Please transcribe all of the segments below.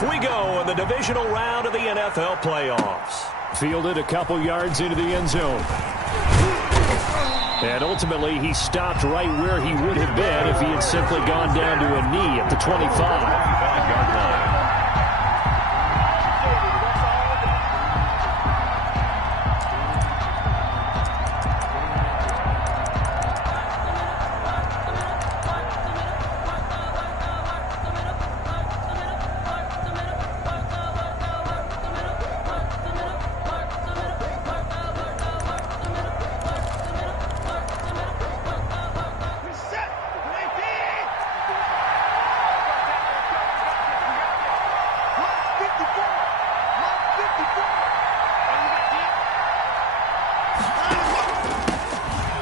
Off we go in the divisional round of the NFL playoffs. Fielded a couple yards into the end zone. And ultimately, he stopped right where he would have been if he had simply gone down to a knee at the 25-yard line.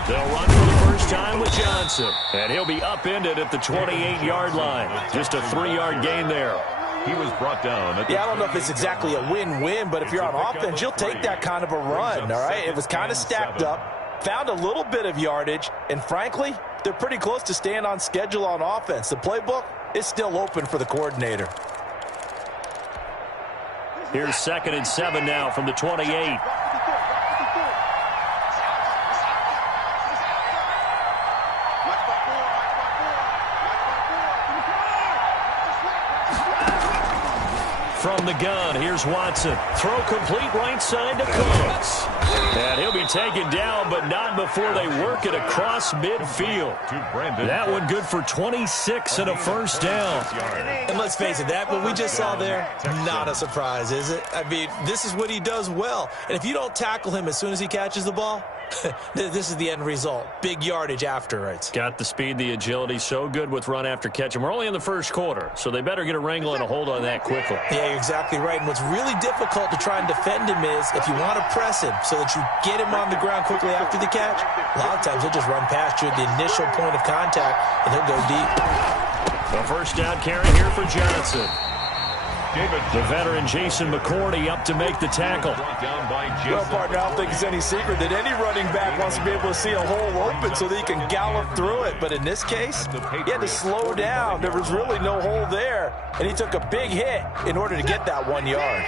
They'll run for the first time with Johnson. And he'll be upended at the 28-yard line. Just a 3-yard gain there. He was brought down. Yeah, I don't know if it's exactly a win-win, but if you're on offense, you'll take that kind of a run, all right? It was kind of stacked up, found a little bit of yardage, and frankly, they're pretty close to staying on schedule on offense. The playbook is still open for the coordinator. Here's 2nd and 7 now from the 28. From the gun, here's Watson. Throw complete right side to Cooks. And he'll be taken down, but not before they work it across midfield. That one good for 26 and a first down. And let's face it, that what we just saw there, not a surprise, is it? I mean, this is what he does well. And if you don't tackle him as soon as he catches the ball, this is the end result. Big yardage afterwards. Got the speed, the agility, so good with run after catch. And we're only in the first quarter, so they better get a wrangle and a hold on that quickly. Yeah, you're exactly right. And what's really difficult to try and defend him is if you want to press him so that you get him on the ground quickly after the catch, a lot of times he'll just run past you at the initial point of contact, and he'll go deep. The first down carry here for Johnson. The veteran Jason McCourty up to make the tackle. Well, partner, I don't think it's any secret that any running back wants to be able to see a hole open so that he can gallop through it. But in this case, he had to slow down. There was really no hole there, and he took a big hit in order to get that 1 yard.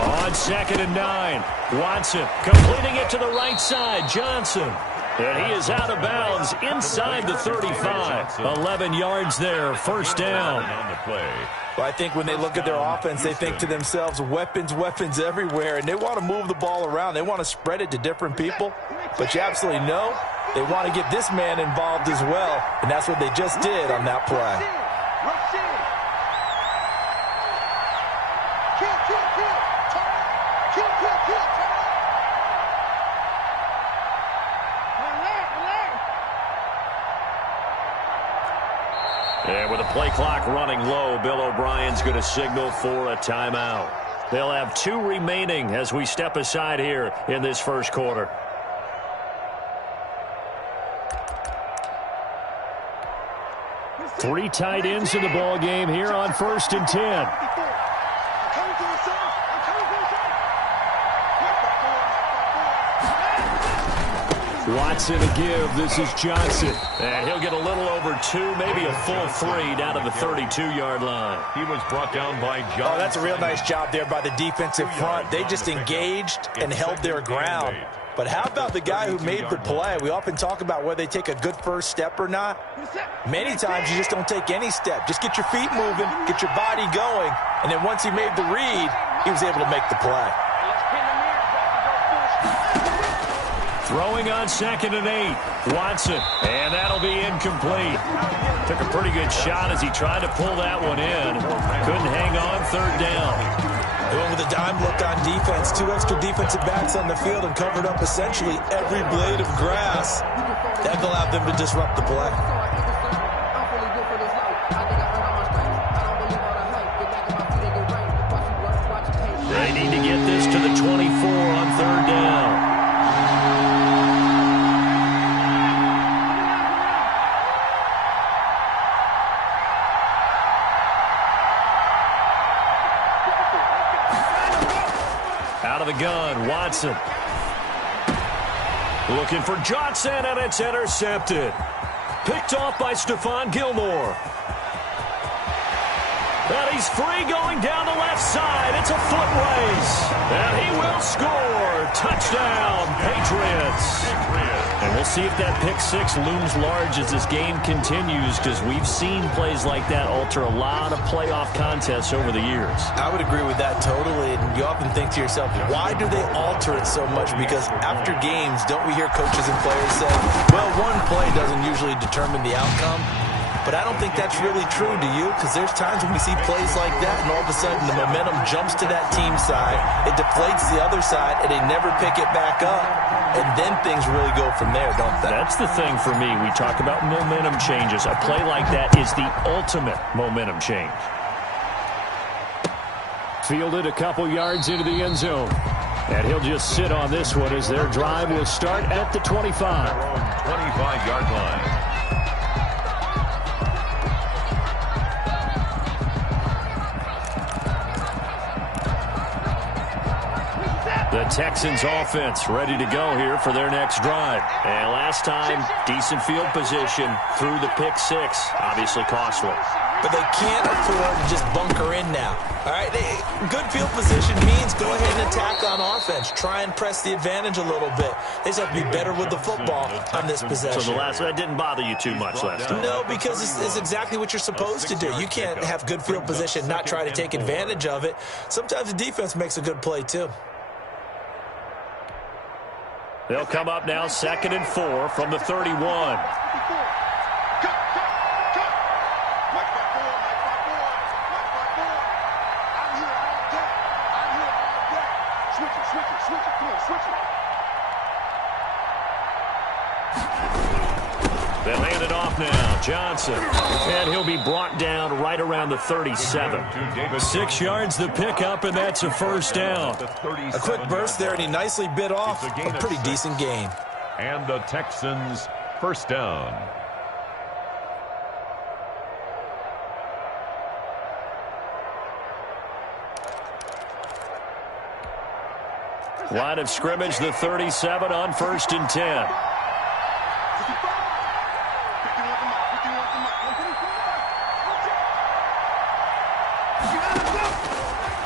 On 2nd and 9, Watson completing it to the right side. Johnson. And he is out of bounds inside the 35. 11 yards there, first down. Well, I think when they look at their offense, they think to themselves, weapons, weapons everywhere, and they want to move the ball around. They want to spread it to different people. But you absolutely know they want to get this man involved as well, and that's what they just did on that play. And with the play clock running low, Bill O'Brien's going to signal for a timeout. They'll have 2 remaining as we step aside here in this first quarter. Three tight ends in the ball game here on 1st and 10. Watson a give. This is Johnson. And he'll get a little over 2, maybe a full 3 down to the 32-yard line. He was brought down by Johnson. Oh, that's a real nice job there by the defensive front. They just engaged and held their ground. But how about the guy who made the play? We often talk about whether they take a good first step or not. Many times you just don't take any step. Just get your feet moving, get your body going, and then once he made the read, he was able to make the play. Throwing on 2nd and 8. Watson. And that'll be incomplete. Took a pretty good shot as he tried to pull that one in. Couldn't hang on 3rd down. They went with a dime look on defense. 2 extra defensive backs on the field and covered up essentially every blade of grass. That allowed them to disrupt the play. They need to get this to the 24 on 3rd down. Out of the gun, Watson. Looking for Johnson, and it's intercepted. Picked off by Stephon Gilmore. And he's free going down the left side. It's a foot race. And he will score. Touchdown, Patriots. And we'll see if that pick six looms large as this game continues, because we've seen plays like that alter a lot of playoff contests over the years. I would agree with that totally. And you often think to yourself, why do they alter it so much? Because after games, don't we hear coaches and players say, well, one play doesn't usually determine the outcome? But I don't think that's really true, do you? Because there's times when we see plays like that, and all of a sudden the momentum jumps to that team side, it deflates the other side, and they never pick it back up. And then things really go from there, don't they? That's the thing for me. We talk about momentum changes. A play like that is the ultimate momentum change. Fielded a couple yards into the end zone. And he'll just sit on this one as their drive will start at the 25. 25-yard line. The Texans offense ready to go here for their next drive. And last time, decent field position through the pick six. Obviously costly. But they can't afford to just bunker in now. All right, good field position means go ahead and attack on offense. Try and press the advantage a little bit. They just have to be better with the football on this possession. So the last one didn't bother you too much last time? No, because it's exactly what you're supposed to do. You can't have good field position, not try to take advantage of it. Sometimes the defense makes a good play too. They'll come up now 2nd and 4 from the 31. They'll hand it off now. Johnson. And he'll be brought down right around the 37. 6 yards the pickup, and that's a first down. A quick burst there, and he nicely bit off a pretty decent gain. And the Texans first down. Line of scrimmage, the 37 on 1st and 10.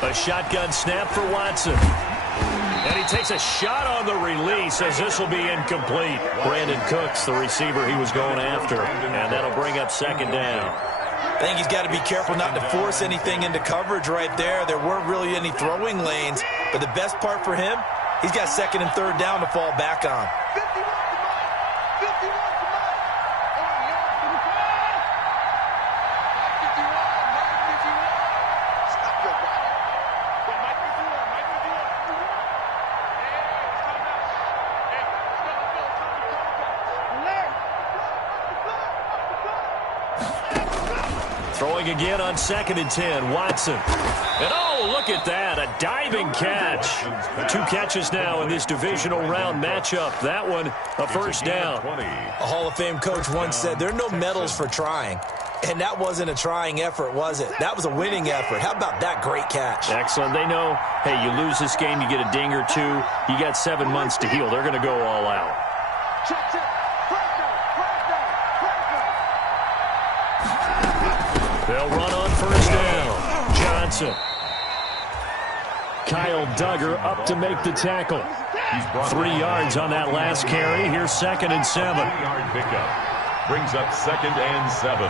A shotgun snap for Watson. And he takes a shot on the release as this will be incomplete. Brandon Cooks, the receiver he was going after. And that'll bring up 2nd down. I think he's got to be careful not to force anything into coverage right there. There weren't really any throwing lanes. But the best part for him, he's got 2nd and 3rd down to fall back on. Throwing again on 2nd and 10. Watson. And oh, look at that. A diving catch. 2 catches now in this divisional round matchup. That one, a first down. A Hall of Fame coach once said there are no medals for trying. And that wasn't a trying effort, was it? That was a winning effort. How about that great catch? Excellent. They know, hey, you lose this game, you get a ding or 2. You got 7 months to heal. They're going to go all out. They'll run on first down. Johnson. Kyle Duggar up to make the tackle. 3 yards on that last carry. Here's 2nd and 7. 3-yard pickup. Brings up 2nd and 7.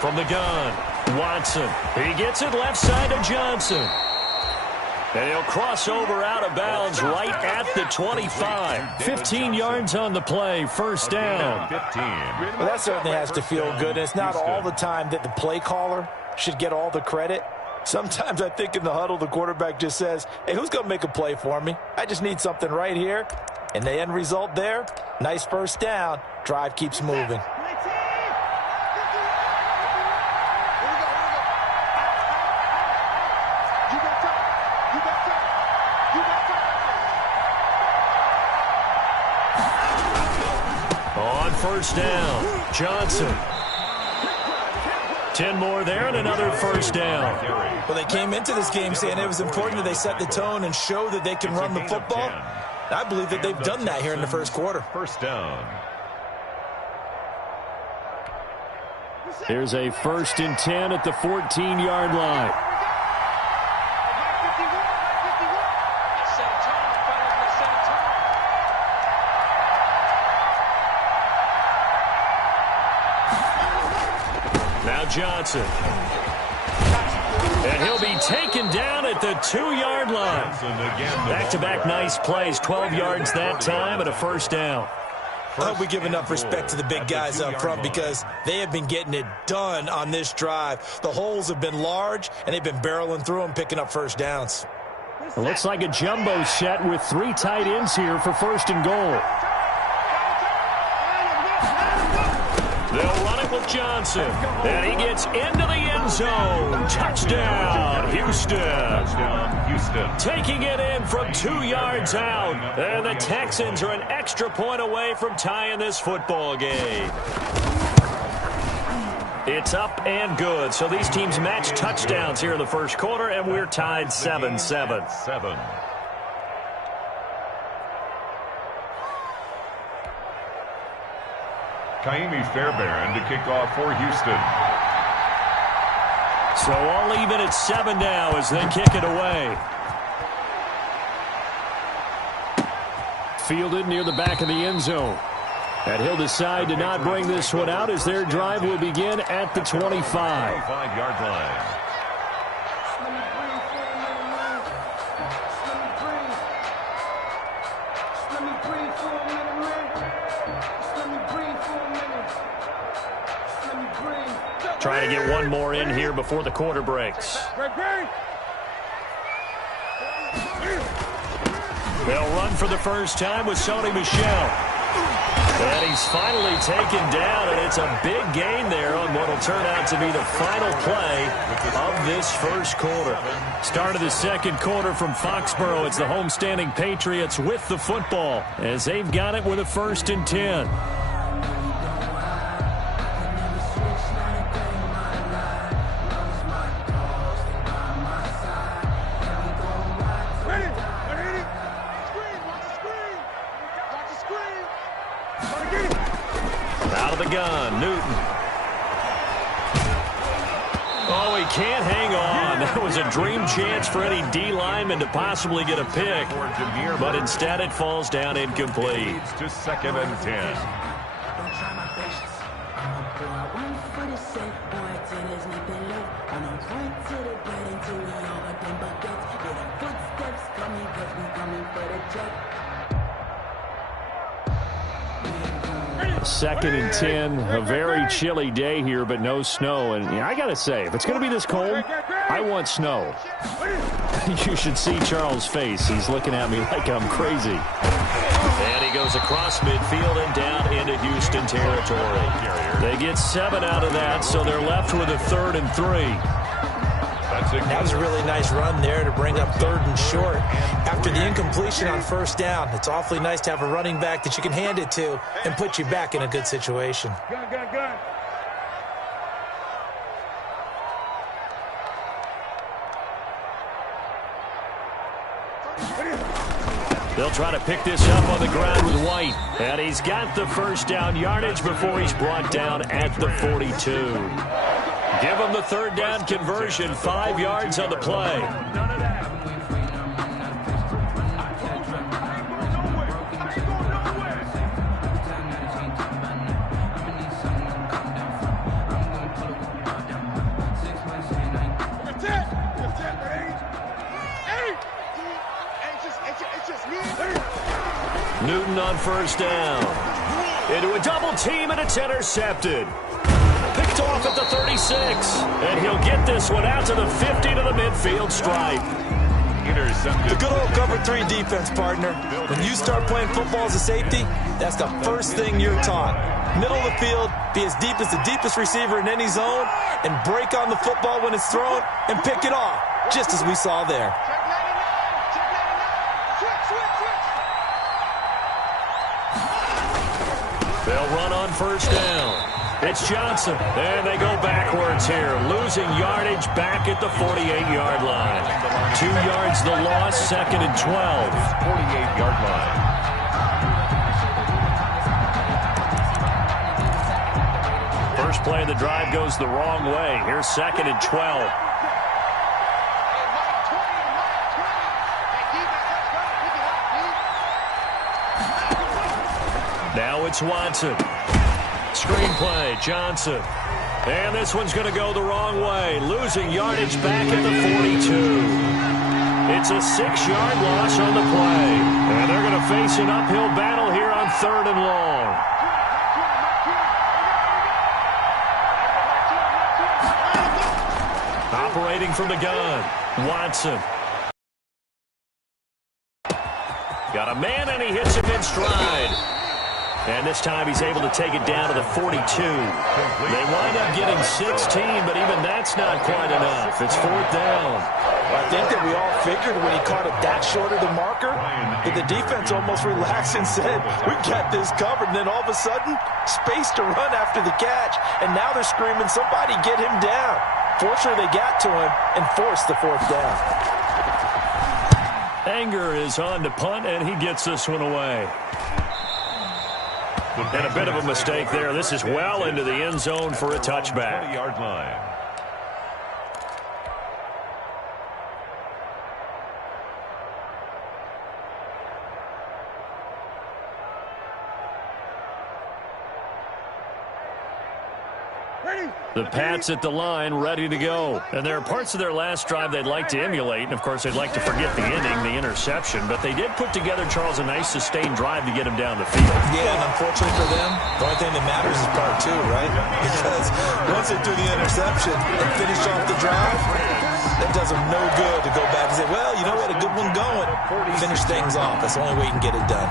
From the gun, Watson. He gets it left side to Johnson. And he'll cross over out of bounds right at the 25. 15 yards on the play, first down. 15. Well, that certainly has to feel good. And it's not all the time that the play caller should get all the credit. Sometimes I think in the huddle, the quarterback just says, hey, who's going to make a play for me? I just need something right here. And the end result there, nice first down. Drive keeps moving. On first down, Johnson. 10 more there and another first down. Well, they came into this game saying it was important that they set the tone and show that they can run the football. I believe that they've done that here in the first quarter. First down. Here's a 1st and 10 at the 14-yard line. Now Johnson. And he'll be taken down at the 2-yard line. Back-to-back nice plays, 12 yards that time and a first down. I hope we give enough respect to the big guys up front because they have been getting it done on this drive. The holes have been large, and they've been barreling through them, picking up first downs. It looks like a jumbo set with 3 tight ends here for 1st and goal. They'll run it with Johnson. And he gets into the end zone. Touchdown, Houston. Touchdown, Houston. Taking it in from 2 yards out. And the Texans are an extra point away from tying this football game. It's up and good. So these teams match touchdowns here in the first quarter, and we're tied 7-7. Kaimi Fairbairn to kick off for Houston. So all even at 7 now as they kick it away. Fielded near the back of the end zone. And he'll decide to not bring this one out as their drive will begin at the 25. 25-yard line. Trying to get one more in here before the quarter breaks. They'll run for the first time with Sony Michel. And he's finally taken down, and it's a big gain there on what will turn out to be the final play of this first quarter. Start of the second quarter from Foxborough. It's the homestanding Patriots with the football as they've got it with a 1st and 10. Out of the gun, Newton. Oh, he can't hang on. That was a dream chance for any D lineman to possibly get a pick, but instead it falls down incomplete. To 2nd and 10. Second and 10, a very chilly day here, but no snow. And I got to say, if it's going to be this cold, I want snow. You should see Charles' face. He's looking at me like I'm crazy. And he goes across midfield and down into Houston territory. They get 7 out of that, so they're left with a 3rd and 3. That was a really nice run there to bring up 3rd and short. After the incompletion on 1st down, it's awfully nice to have a running back that you can hand it to and put you back in a good situation. They'll try to pick this up on the ground with White. And he's got the first down yardage before he's brought down at the 42. Give him the 3rd down conversion, 5 yards on the play. Newton on 1st down. Into a double team, and it's intercepted. Picked off at the 36, and he'll get this one out to the 50 to the midfield stripe. The good old cover 3 defense, partner. When you start playing football as a safety, that's the first thing you're taught. Middle of the field, be as deep as the deepest receiver in any zone, and break on the football when it's thrown and pick it off, just as we saw there. They'll run on 1st down. It's Johnson. And they go backwards here, losing yardage back at the 48-yard line. 2 yards the loss, 2nd and 12. 48-yard line. First play of the drive goes the wrong way. Here's 2nd and 12. Now it's Watson. Screenplay, Johnson. And this one's going to go the wrong way, losing yardage back at the 42. It's a 6-yard loss on the play. And they're going to face an uphill battle here on 3rd and long. Operating from the gun, Watson. Got a man, and he hits him in stride. And this time he's able to take it down to the 42. They wind up getting 16, but even that's not quite enough. It's 4th down. I think that we all figured when he caught it that short of the marker that the defense almost relaxed and said, we got this covered. And then all of a sudden, space to run after the catch. And now they're screaming, somebody get him down. Fortunately, they got to him and forced the 4th down. Anger is on to punt, and he gets this one away. And a bit of a mistake there. This is well into the end zone for a touchback. 20-yard line. The Pats at the line, ready to go. And there are parts of their last drive they'd like to emulate. And, of course, they'd like to forget the inning, the interception. But they did put together, Charles, a nice sustained drive to get him down the field. Yeah, and unfortunately for them, the only thing that matters is part 2, right? Because once they do the interception and finish off the drive, that does them no good to go back and say, well, you know, we had a good one going. Finish things off. That's the only way you can get it done.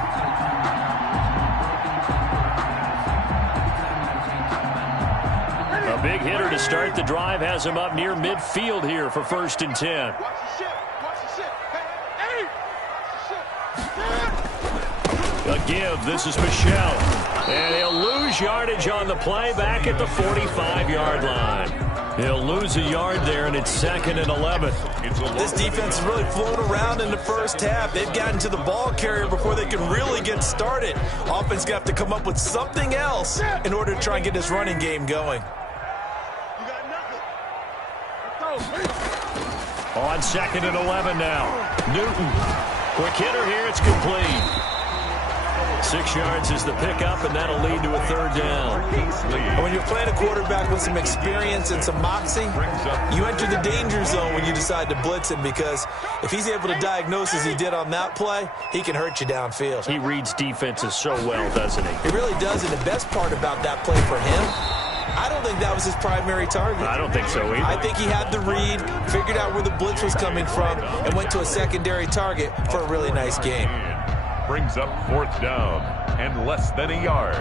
Big hitter to start the drive has him up near midfield here for 1st and 10. A give. This is Michel. And he'll lose yardage on the play back at the 45-yard line. He'll lose a yard there, and it's 2nd and 11. This defense has really flown around in the first half. They've gotten to the ball carrier before they can really get started. Offense going to have to come up with something else in order to try and get this running game going. On 2nd and 11 now. Newton. Quick hitter here. It's complete. 6 yards is the pickup, and that'll lead to a 3rd down. And when you're playing a quarterback with some experience and some moxie, you enter the danger zone when you decide to blitz him, because if he's able to diagnose as he did on that play, he can hurt you downfield. He reads defenses so well, doesn't he? He really does, and the best part about that play for him, I don't think that was his primary target. I don't think so either. I think he had the read, figured out where the blitz was coming from, and went to a secondary target for a really nice game. Brings up 4th down and less than a yard.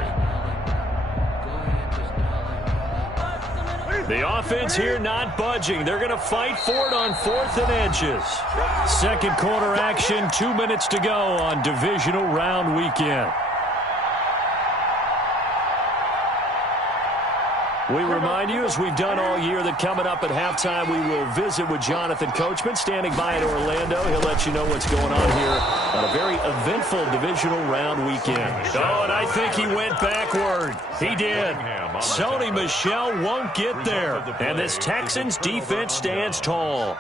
The offense here not budging. They're going to fight for it on 4th and inches. 2nd quarter action, 2 minutes to go on divisional round weekend. We remind you, as we've done all year, that coming up at halftime, we will visit with Jonathan Coachman, standing by in Orlando. He'll let you know what's going on here on a very eventful divisional round weekend. Oh, and I think he went backward. He did. Sony Michel won't get there. And this Texans defense stands tall.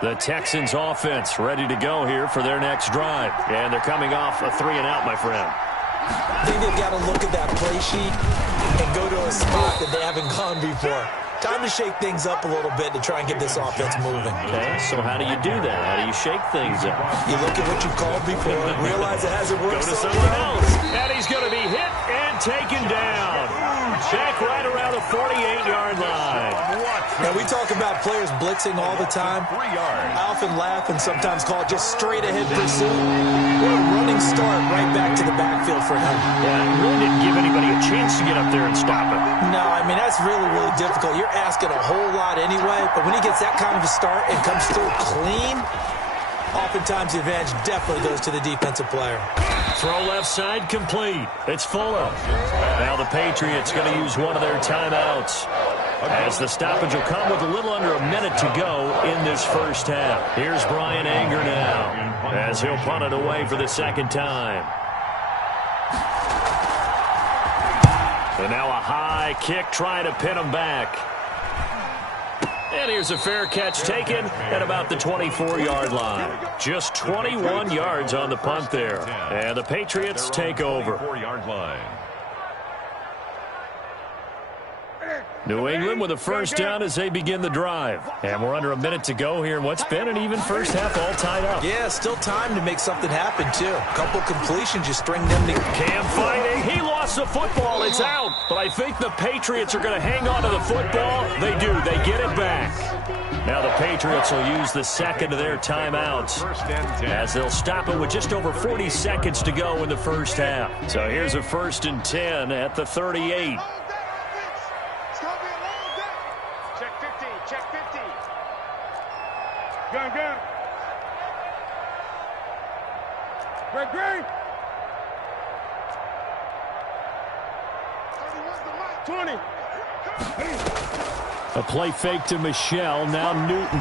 The Texans offense ready to go here for their next drive. And they're coming off a 3-and-out, my friend. I think they've got to look at that play sheet and go to a spot that they haven't gone before. Time to shake things up a little bit to try and get this offense moving. Okay, so how do you do that? How do you shake things up? You look at what you called before, realize it hasn't worked. Go to someone else. And he's going to be hit and taken down. Back right around the 48-yard line. Now, we talk about players blitzing all the time. I often laugh and sometimes call it just straight-ahead pursuit. What a running start right back to the backfield for him. Yeah, he really didn't give anybody a chance to get up there and stop him. No, I mean, that's really, really difficult. You're asking a whole lot anyway, but when he gets that kind of a start and comes through clean, Oftentimes, the advantage definitely goes to the defensive player. Throw left side complete. It's Fuller. Now the Patriots going to use one of their timeouts, as the stoppage will come with a little under a minute to go in this first half. Here's Brian Anger now, as he'll punt it away for the second time. And now a high kick trying to pin him back. And here's a fair catch taken at about the 24-yard line. Just 21 yards on the punt there. And the Patriots take over. New England with a first down as they begin the drive. And we're under a minute to go here in what's been an even first half, all tied up. Yeah, still time to make something happen, too. A couple completions, you string them together. Cam fighting. He lost the football. It's out. But I think the Patriots are going to hang on to the football. They do. They get it back. Now the Patriots will use the second of their timeouts, as they'll stop it with just over 40 seconds to go in the first half. So here's a 1st and 10 at the 38. Gun. Greg. 20. A play fake to Michelle. Now Newton.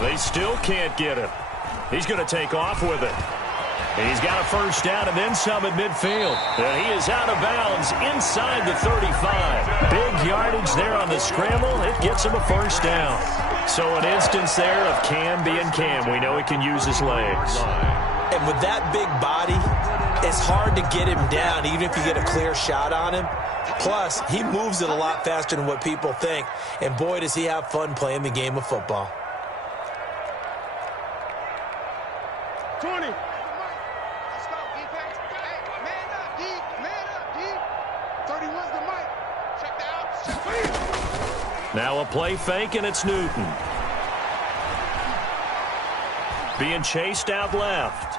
They still can't get him. He's going to take off with it. He's got a first down and then some at midfield. And he is out of bounds inside the 35. Big yardage there on the scramble. It gets him a first down. So an instance there of Cam being Cam. We know he can use his legs. And with that big body, it's hard to get him down, even if you get a clear shot on him. Plus, he moves it a lot faster than what people think. And boy, does he have fun playing the game of football. 20. Now a play fake, and it's Newton. Being chased out left.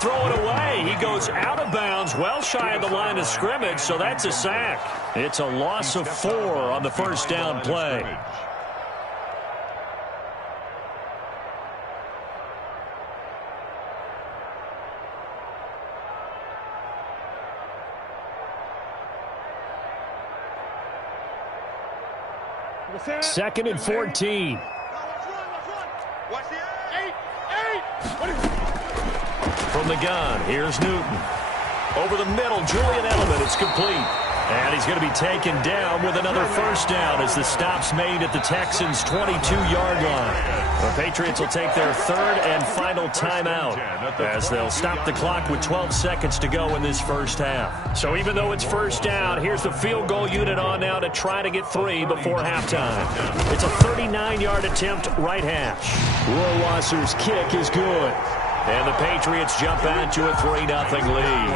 Throw it away. He goes out of bounds, well shy of the line of scrimmage, so that's a sack. It's a loss of 4 on the first down play. Second and 14. From the gun, here's Newton. Over the middle, Julian Edelman. It's complete. And he's going to be taken down with another first down as the stop's made at the Texans' 22-yard line. The Patriots will take their third and final timeout, as they'll stop the clock with 12 seconds to go in this first half. So even though it's first down, here's the field goal unit on now to try to get 3 before halftime. It's a 39-yard attempt, right hash. Rohrwasser's kick is good. And the Patriots jump out to a 3-0 lead.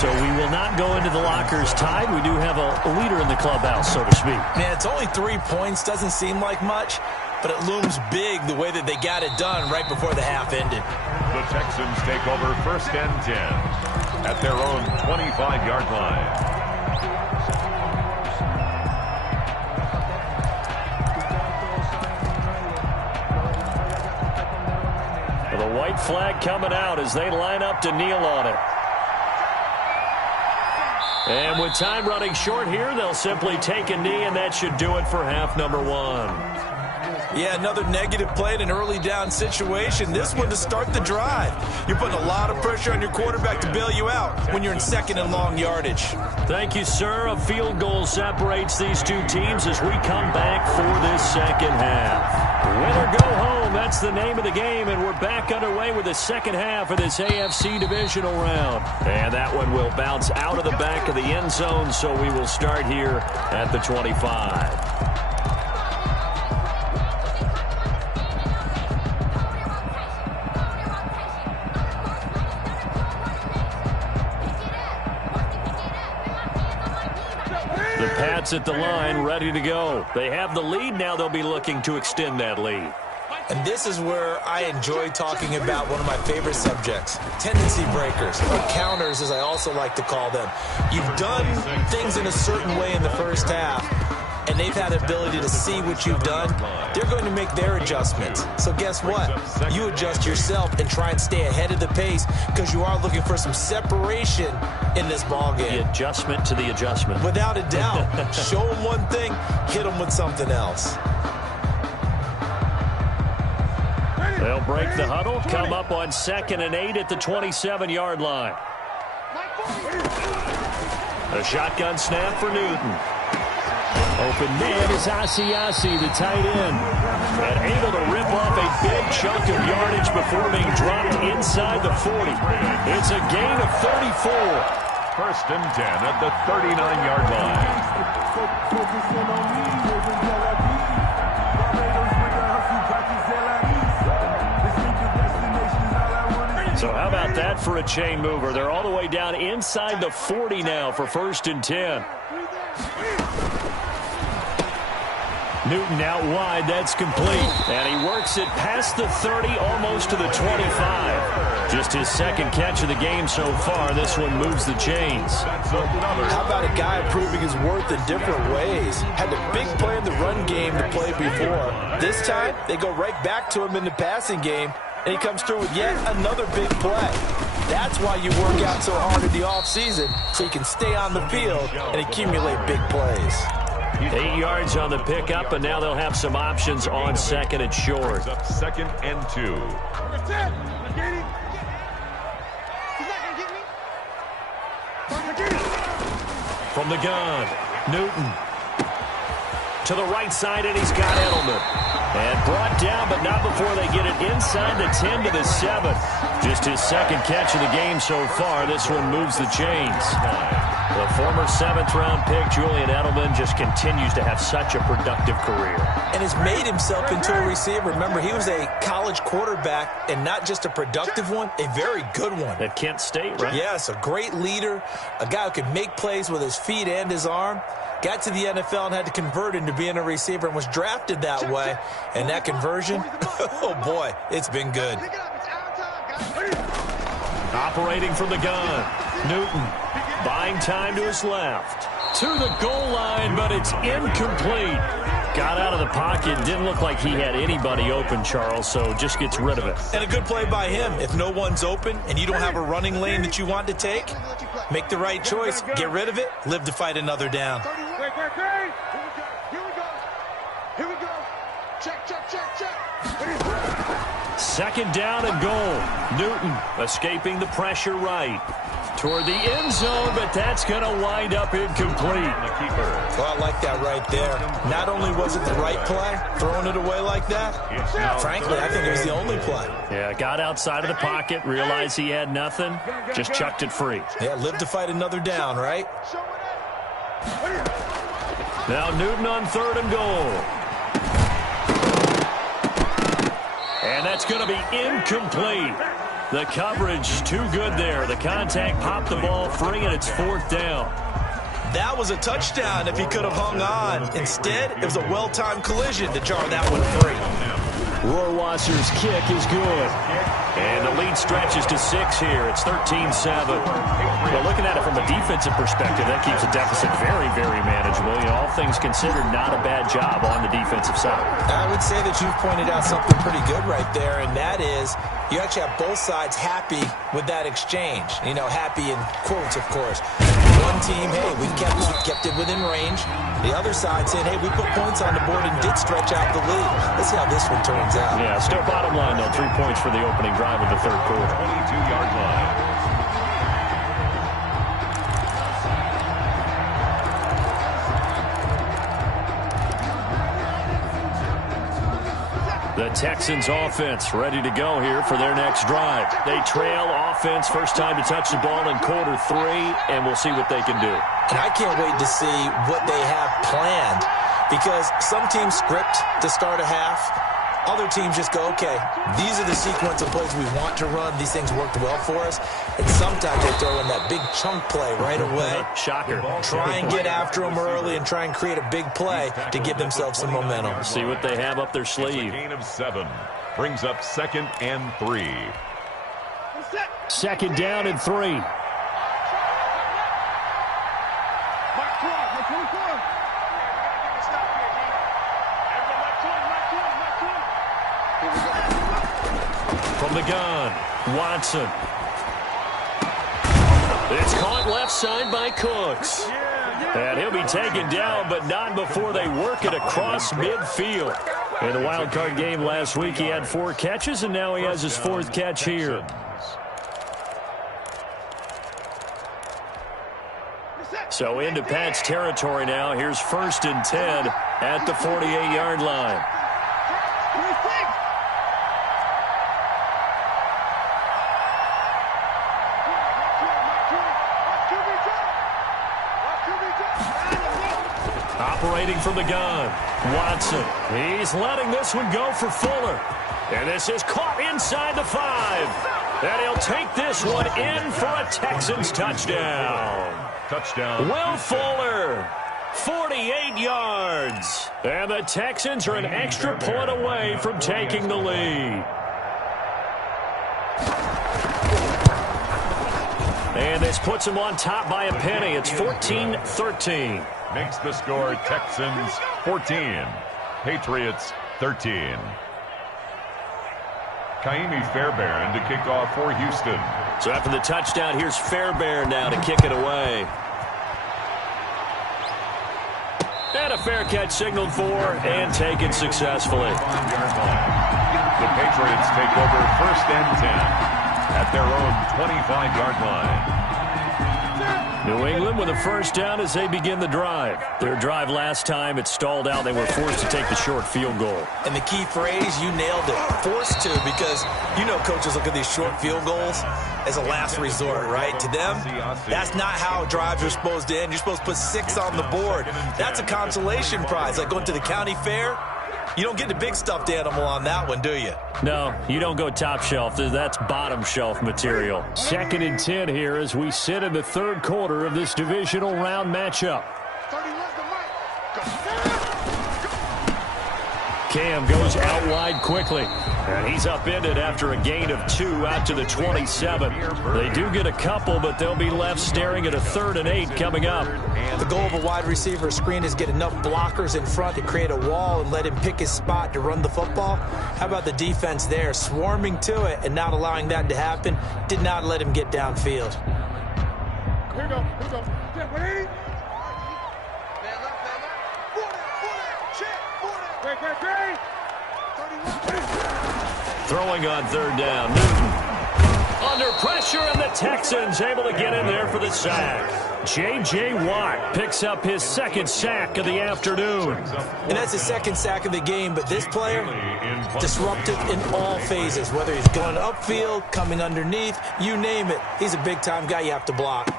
So we will not go into the lockers tied. We do have a leader in the clubhouse, so to speak. Man, it's only 3 points. Doesn't seem like much, but it looms big the way that they got it done right before the half ended. The Texans take over 1st and 10 at their own 25-yard line. The white flag coming out as they line up to kneel on it. And with time running short here, they'll simply take a knee, and that should do it for half number 1. Yeah, another negative play in an early down situation. This one to start the drive. You're putting a lot of pressure on your quarterback to bail you out when you're in second and long yardage. Thank you, sir. A field goal separates these two teams as we come back for this second half. Win or go home, that's the name of the game, and we're back underway with the second half of this AFC divisional round. And that one will bounce out of the back of the end zone, so we will start here at the 25. The Pats at the line, ready to go. They have the lead. Now they'll be looking to extend that lead. And this is where I enjoy talking about one of my favorite subjects, tendency breakers, or counters as I also like to call them. You've done things in a certain way in the first half, and they've had the ability to see what you've done. They're going to make their adjustments. So guess what? You adjust yourself and try and stay ahead of the pace because you are looking for some separation in this ballgame. The adjustment to the adjustment. Without a doubt. Show them one thing, hit them with something else. They'll break the huddle, come up on 2nd and 8 at the 27-yard line. A shotgun snap for Newton. Open man is Asiasi, the tight end. And able to rip off a big chunk of yardage before being dropped inside the 40. It's a gain of 34. 1st and 10 at the 39-yard line. So how about that for a chain mover? They're all the way down inside the 40 now for 1st and 10. Newton out wide, that's complete. And he works it past the 30, almost to the 25. Just his 2nd catch of the game so far. This one moves the chains. How about a guy proving his worth in different ways? Had a big play in the run game to play before. This time, they go right back to him in the passing game, and he comes through with yet another big play. That's why you work out so hard in the offseason, so you can stay on the field and accumulate big plays. 8 yards on the pickup, and now they'll have some options on 2nd and short. Up 2nd and 2. From the gun, Newton. To the right side, and he's got Edelman. And brought down, but not before they get it inside the 10 to the 7. Just his 2nd catch of the game so far. This one moves the chains. The former 7th-round pick, Julian Edelman, just continues to have such a productive career. And has made himself into a receiver. Remember, he was a college quarterback, and not just a productive one, a very good one. At Kent State, right? Yes, a great leader, a guy who can make plays with his feet and his arm. Got to the NFL and had to convert into being a receiver and was drafted that way. And that conversion, oh boy, it's been good. Operating from the gun, Newton buying time to his left. To the goal line, but it's incomplete. Got out of the pocket. Didn't look like he had anybody open, Charles, so just gets rid of it. And a good play by him. If no one's open and you don't have a running lane that you want to take, make the right choice. Get rid of it. Live to fight another down. Here we go. Check. 2nd down and goal. Newton escaping the pressure right. Toward the end zone, but that's going to wind up incomplete. Well, I like that right there. Not only was it the right play, throwing it away like that, frankly, I think it was the only play. Yeah, got outside of the pocket, realized he had nothing, just chucked it free. Yeah, live to fight another down, right? Now Newton on 3rd and goal. And that's going to be incomplete. The coverage too good there. The contact popped the ball free, and it's 4th down. That was a touchdown if he could have hung on. Instead, it was a well-timed collision to jar that one free. Rohrwasser's kick is good. And the lead stretches to 6 here. It's 13-7. Well, looking at it from a defensive perspective, that keeps the deficit very, very manageable. You know, all things considered, not a bad job on the defensive side. I would say that you've pointed out something pretty good right there, and that is you actually have both sides happy with that exchange. You know, happy in quotes, of course. One team, hey, we kept it within range. The other side saying, hey, we put points on the board and did stretch out the lead. Let's see how this one turns out. Yeah, still bottom line, though. 3 points for the opening drive of the 3rd quarter. 22-yard line. The Texans offense ready to go here for their next drive. They trail offense, first time to touch the ball in quarter 3, and we'll see what they can do. And I can't wait to see what they have planned, because some teams script to start a half, Other teams just go, okay, these are the sequence of plays we want to run. These things worked well for us. And sometimes they throw in that big chunk play right away. Shocker. Try and get after them early and try and create a big play to give themselves some momentum. See what they have up their sleeve. Gain of 7 brings up 2nd and 3. 2nd down and 3. From the gun, Watson. It's caught left side by Cooks. And he'll be taken down, but not before they work it across midfield. In the wild card game last week, he had 4 catches, and now he has his 4th catch here. So into Pat's territory now. Here's 1st and 10 at the 48-yard line. Operating from the gun, Watson. He's letting this one go for Fuller. And this is caught inside the 5. And he'll take this one in for a Texans touchdown. Touchdown. Will Fuller, 48 yards. And the Texans are an extra point away from taking the lead. And this puts them on top by a penny. It's 14-13. Makes the score Texans 14, Patriots 13. Kaimi Fairbairn to kick off for Houston. So after the touchdown, here's Fairbairn now to kick it away. And a fair catch signaled for and taken successfully. The Patriots take over 1st and 10 at their own 25-yard line. New England with a 1st down as they begin the drive. Their drive last time, it stalled out. They were forced to take the short field goal. And the key phrase, you nailed it, forced to, because you know coaches look at these short field goals as a last resort, right? To them, that's not how drives are supposed to end. You're supposed to put 6 on the board. That's a consolation prize, like going to the county fair. You don't get the big stuffed animal on that one, do you? No, you don't go top shelf. That's bottom shelf material. 2nd and 10 here as we sit in the 3rd quarter of this divisional round matchup. Cam goes out wide quickly. And he's upended after a gain of 2 out to the 27. They do get a couple, but they'll be left staring at a 3rd and 8 coming up. The goal of a wide receiver screen is get enough blockers in front to create a wall and let him pick his spot to run the football. How about the defense there, swarming to it and not allowing that to happen? Did not let him get downfield. Here we go. Get ready. Great. Throwing on 3rd down. Newton under pressure, and the Texans able to get in there for the sack. J.J. Watt picks up his 2nd sack of the afternoon. And that's his 2nd sack of the game, but this player, disruptive in all phases, whether he's going upfield, coming underneath, you name it. He's a big-time guy you have to block.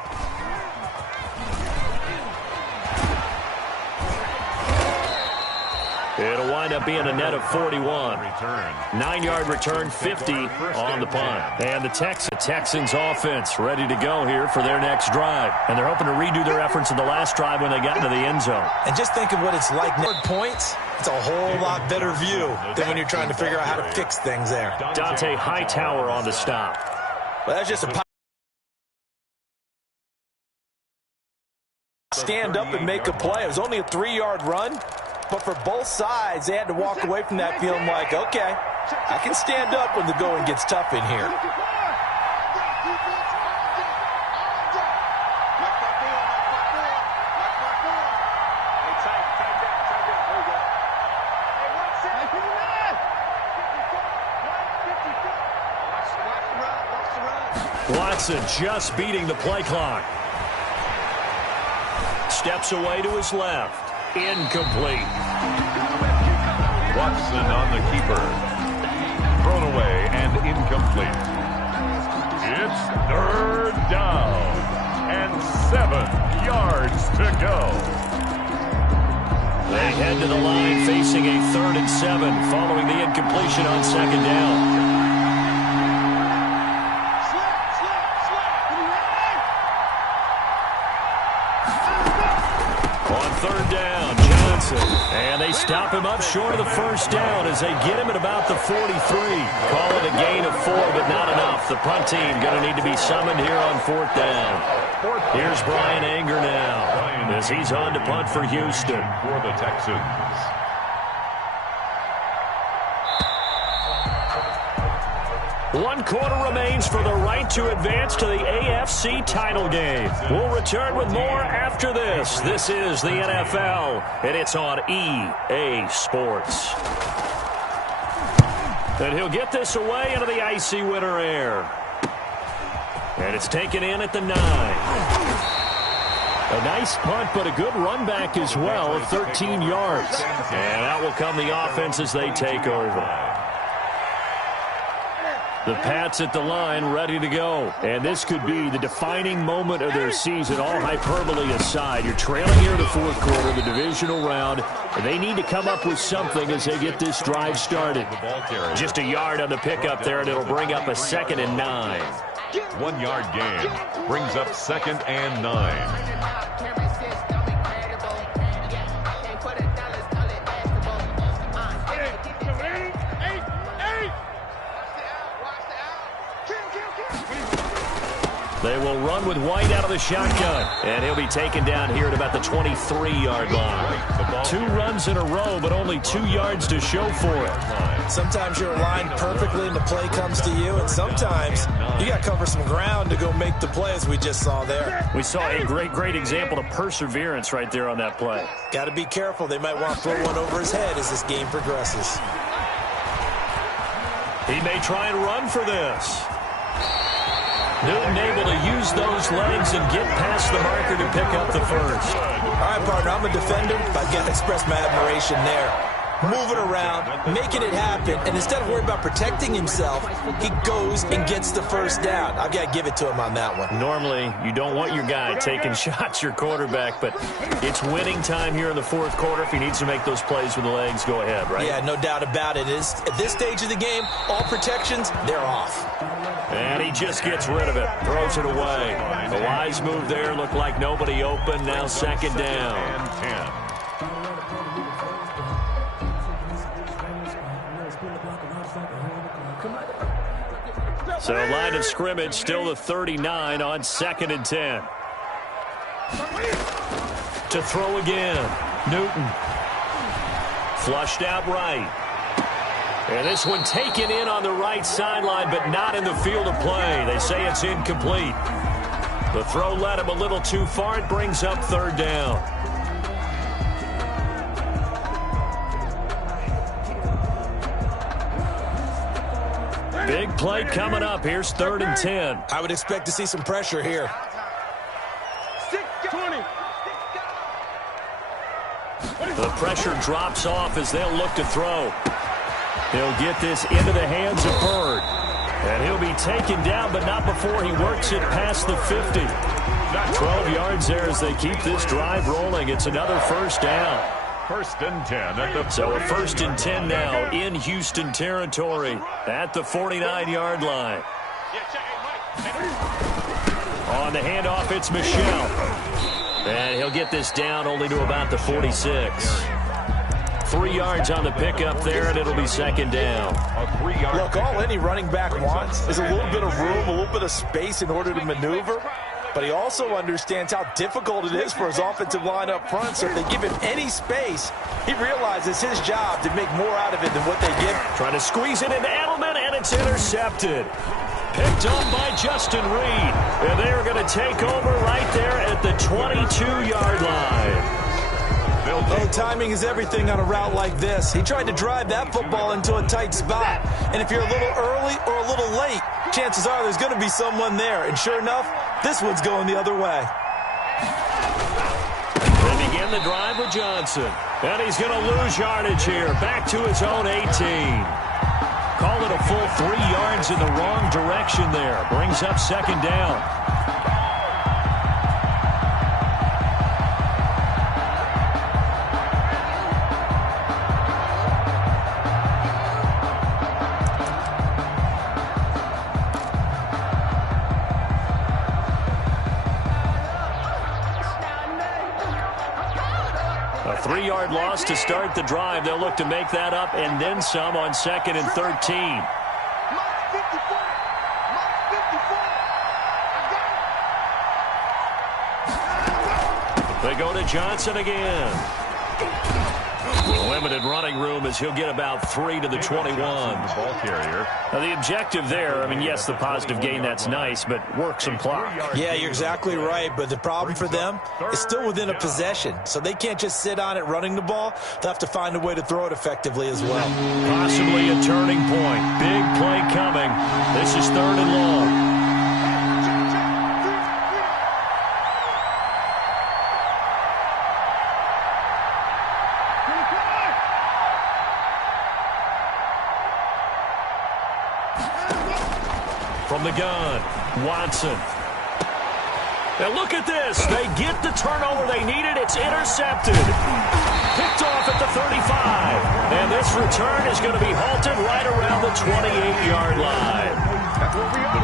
It'll wind up being a net of 41. 9-yard return, 50 on the punt. And the Texans offense ready to go here for their next drive. And they're hoping to redo their efforts in the last drive when they got into the end zone. And just think of what it's like. Points, it's a whole lot better view than when you're trying to figure out how to fix things there. Dante Hightower on the stop. Well, that's just a stand up and make a play. It was only a 3-yard run. But for both sides, they had to walk away from that feeling like, okay, I can stand up when the going gets tough in here. Watson just beating the play clock. Steps away to his left. Incomplete. Watson on the keeper. Thrown away and incomplete. It's 3rd down and 7 yards to go. They head to the line facing a 3rd and 7 following the incompletion on 2nd down. On 3rd down, Johnson. And they stop him up short of the 1st down as they get him at about the 43. Call it a gain of 4, but not enough. The punt team going to need to be summoned here on 4th down. Here's Brian Anger now as he's on to punt for Houston. For the Texans. One quarter remains for the right to advance to the AFC title game. We'll return with more after this. This is the NFL, and it's on EA Sports. And he'll get this away into the icy winter air. And it's taken in at the 9. A nice punt, but a good run back as well of 13 yards. And out will come the offense as they take over. The Pats at the line, ready to go. And this could be the defining moment of their season, all hyperbole aside. You're trailing here in the 4th quarter, the divisional round, and they need to come up with something as they get this drive started. Just a yard on the pickup there, and it'll bring up a 2nd and 9. 1 yard gain brings up 2nd and 9. They will run with White out of the shotgun, and he'll be taken down here at about the 23-yard line. 2 runs in a row, but only 2 yards to show for it. Sometimes you're aligned perfectly and the play comes to you, and sometimes you got to cover some ground to go make the play, as we just saw there. We saw a great example of perseverance right there on that play. Got to be careful. They might want to throw one over his head as this game progresses. He may try and run for this. Newton able to use those legs and get past the marker to pick up the 1st. All right, partner, I'm a defender, but I've got to express my admiration there. Moving around, making it happen, and instead of worrying about protecting himself, he goes and gets the 1st down. I've got to give it to him on that one. Normally, you don't want your guy taking shots, your quarterback, but it's winning time here in the 4th quarter. If he needs to make those plays with the legs, go ahead, right? Yeah, no doubt about it. At this stage of the game, all protections, they're off. And he just gets rid of it, throws it away. A wise move there, looked like nobody open, now 2nd down. 10. So line of scrimmage still the 39 on 2nd and 10. To throw again, Newton. Flushed out right. And this one taken in on the right sideline, but not in the field of play. They say it's incomplete. The throw led him a little too far. It brings up 3rd down. Big play coming up. Here's 3rd and 10. I would expect to see some pressure here. 6-20. The pressure drops off as they'll look to throw. He'll get this into the hands of Bird. And he'll be taken down, but not before he works it past the 50. 12 yards there as they keep this drive rolling. It's another 1st down. 1st and 10 at the So a 1st and 10 now in Houston territory at the 49-yard line. On the handoff, it's Michel. And he'll get this down only to about the 46. 3 yards on the pickup there, and it'll be 2nd down. Look, all any running back wants is a little bit of room, a little bit of space in order to maneuver. But he also understands how difficult it is for his offensive line up front. So if they give him any space, he realizes his job to make more out of it than what they give. Trying to squeeze it into Edelman, and it's intercepted. Picked up by Justin Reed. And they're going to take over right there at the 22-yard line. Oh, timing is everything on a route like this. He tried to drive that football into a tight spot. And if you're a little early or a little late, chances are there's going to be someone there. And sure enough, this one's going the other way. They begin the drive with Johnson. And he's going to lose yardage here. Back to his own 18. Call it a full 3 yards in the wrong direction there. Brings up 2nd down. A 3-yard loss to start the drive. They'll look to make that up and then some on 2nd and 13. They go to Johnson again. Limited running room as he'll get about 3 to the 21. Ball carrier. Now the objective there, I mean, yes, the positive gain, that's nice, but work some clock. Yeah, you're exactly right, but the problem for them is still within a possession, so they can't just sit on it running the ball. They'll have to find a way to throw it effectively as well. Possibly a turning point. Big play coming. This is 3rd and long. From the gun, Watson. Now look at this. They get the turnover they needed. It's intercepted. Picked off at the 35. And this return is going to be halted right around the 28-yard line.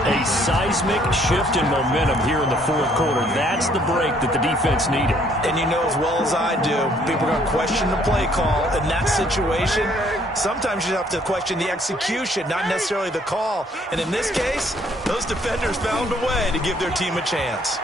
A seismic shift in momentum here in the 4th quarter. That's the break that the defense needed. And you know as well as I do, people are going to question the play call. In that situation, sometimes you have to question the execution, not necessarily the call. And in this case, those defenders found a way to give their team a chance.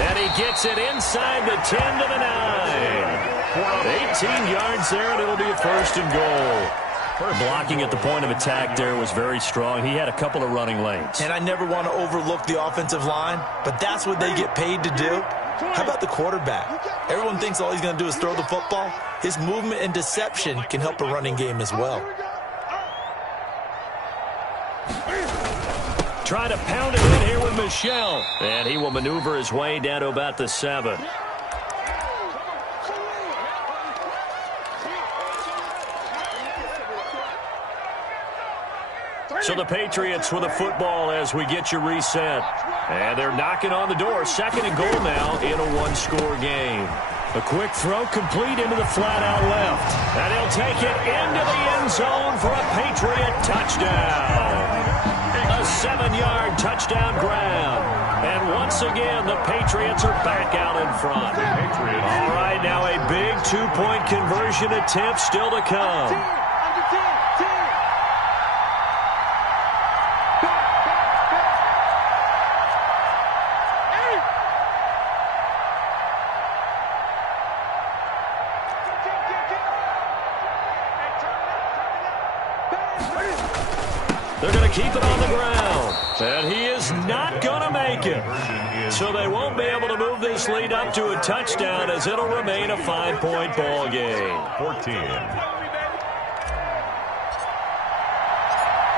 And he gets it inside the 10 to the 9. 18 yards there, and it'll be a 1st and goal. Blocking at the point of attack there was very strong. He had a couple of running lanes. And I never want to overlook the offensive line, but that's what they get paid to do. How about the quarterback? Everyone thinks all he's going to do is throw the football. His movement and deception can help a running game as well. Trying to pound it in here with Michel. And he will maneuver his way down to about the 7. So the Patriots with a football as we get you reset. And they're knocking on the door. 2nd and goal now in a 1-score game. A quick throw complete into the flat-out left. And he'll take it into the end zone for a Patriot touchdown. A 7-yard touchdown grab. And once again, the Patriots are back out in front. All right, now a big 2-point conversion attempt still to come. They're going to keep it on the ground. And he is not going to make it. So they won't be able to move this lead up to a touchdown as it'll remain a 5-point ball game. 14.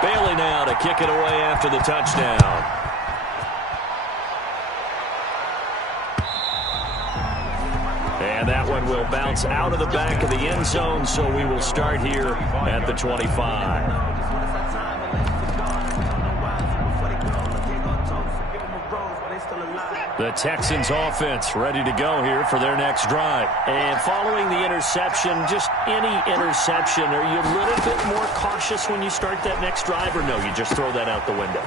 Bailey now to kick it away after the touchdown. And that one will bounce out of the back of the end zone, so we will start here at the 25. The Texans offense ready to go here for their next drive. And following the interception, just any interception, are you a little bit more cautious when you start that next drive, or no, you just throw that out the window?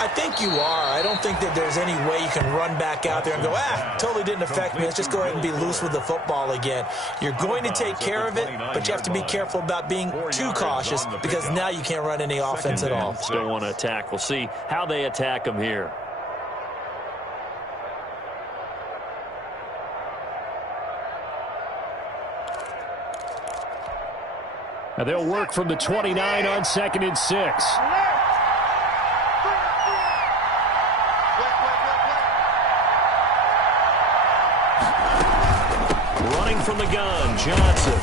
I think you are. I don't think that there's any way you can run back out there and go, totally didn't affect me. Let's just go ahead and be loose with the football again. You're going to take care of it, but you have to be careful about being too cautious because now you can't run any offense at all. Still want to attack. We'll see how they attack them here. Now they'll work from the 29 on 2nd and 6. Running from the gun, Johnson.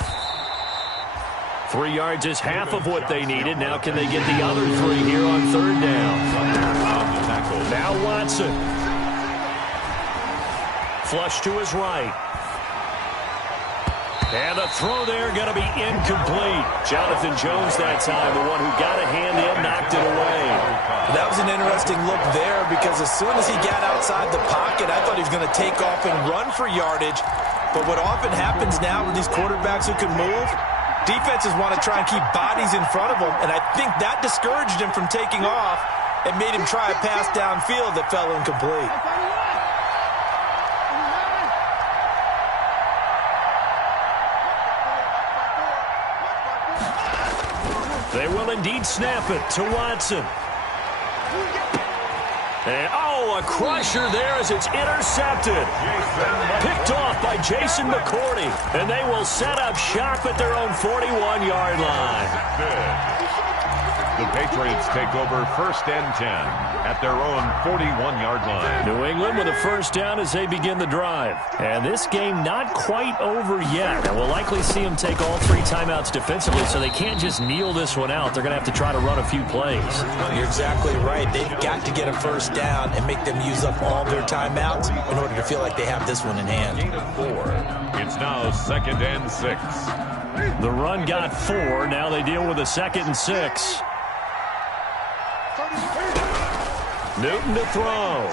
3 yards is half of what they needed. Now can they get the other 3 here on 3rd down? Now Watson. Flush to his right. And the throw there going to be incomplete. Jonathan Jones that time, the one who got a hand in, knocked it away. That was an interesting look there because as soon as he got outside the pocket, I thought he was going to take off and run for yardage. But what often happens now with these quarterbacks who can move, defenses want to try and keep bodies in front of them, and I think that discouraged him from taking off and made him try a pass downfield that fell incomplete. They will indeed snap it to Watson. And, a crusher there as it's intercepted. Picked off by Jason McCourty. And they will set up shop at their own 41-yard line. The Patriots take over 1st and 10 at their own 41-yard line. New England with a first down as they begin the drive. And this game not quite over yet. And we'll likely see them take all 3 timeouts defensively, so they can't just kneel this one out. They're going to have to try to run a few plays. You're exactly right. They've got to get a first down and make them use up all their timeouts in order to feel like they have this one in hand. Gain of 4. It's now 2nd and 6. The run got 4. Now they deal with a 2nd and 6. Newton to throw.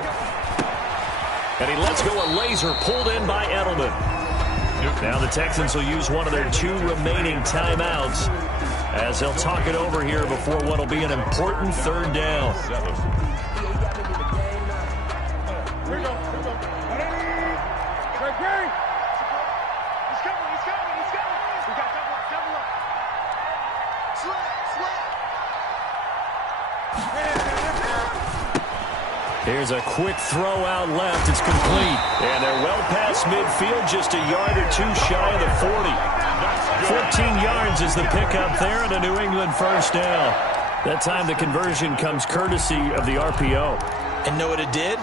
And he lets go a laser pulled in by Edelman. Now the Texans will use one of their 2 remaining timeouts as they'll talk it over here before what will be an important 3rd down. Here's a quick throw out left. It's complete. And they're well past midfield, just a yard or 2 shy of the 40. 14 yards is the pickup there and a New England first down. That time the conversion comes courtesy of the RPO. And know what it did?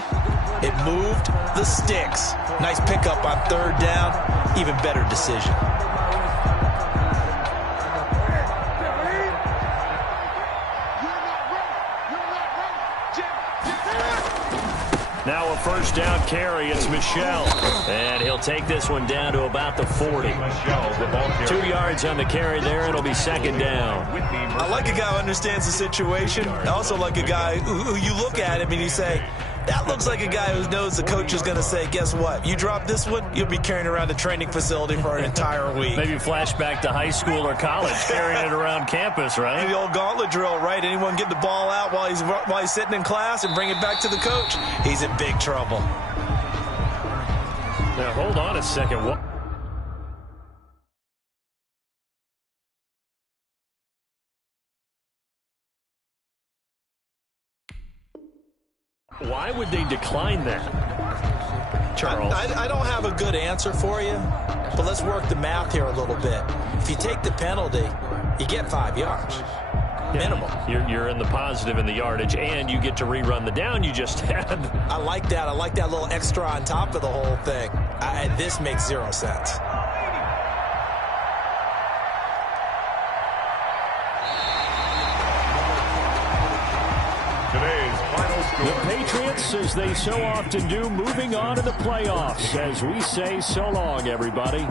It moved the sticks. Nice pickup on 3rd down. Even better decision. Now a first down carry. It's Michel. And he'll take this one down to about the 40. 2 yards on the carry there. It'll be 2nd down. I like a guy who understands the situation. I also like a guy who you look at him and you say, that looks like a guy who knows the coach is going to say, guess what? You drop this one, you'll be carrying around the training facility for an entire week. Maybe flashback to high school or college, carrying it around campus, right? The old gauntlet drill, right? Anyone get the ball out while he's sitting in class and bring it back to the coach? He's in big trouble. Now, hold on a second. Why would they decline that, Charles? I don't have a good answer for you, but let's work the math here a little bit. If you take the penalty, you get 5 yards. Minimum. You're in the positive in the yardage, and you get to rerun the down you just had. I like that. I like that little extra on top of the whole thing. This makes 0 sense. The Patriots, as they so often do, moving on to the playoffs as we say so long, everybody.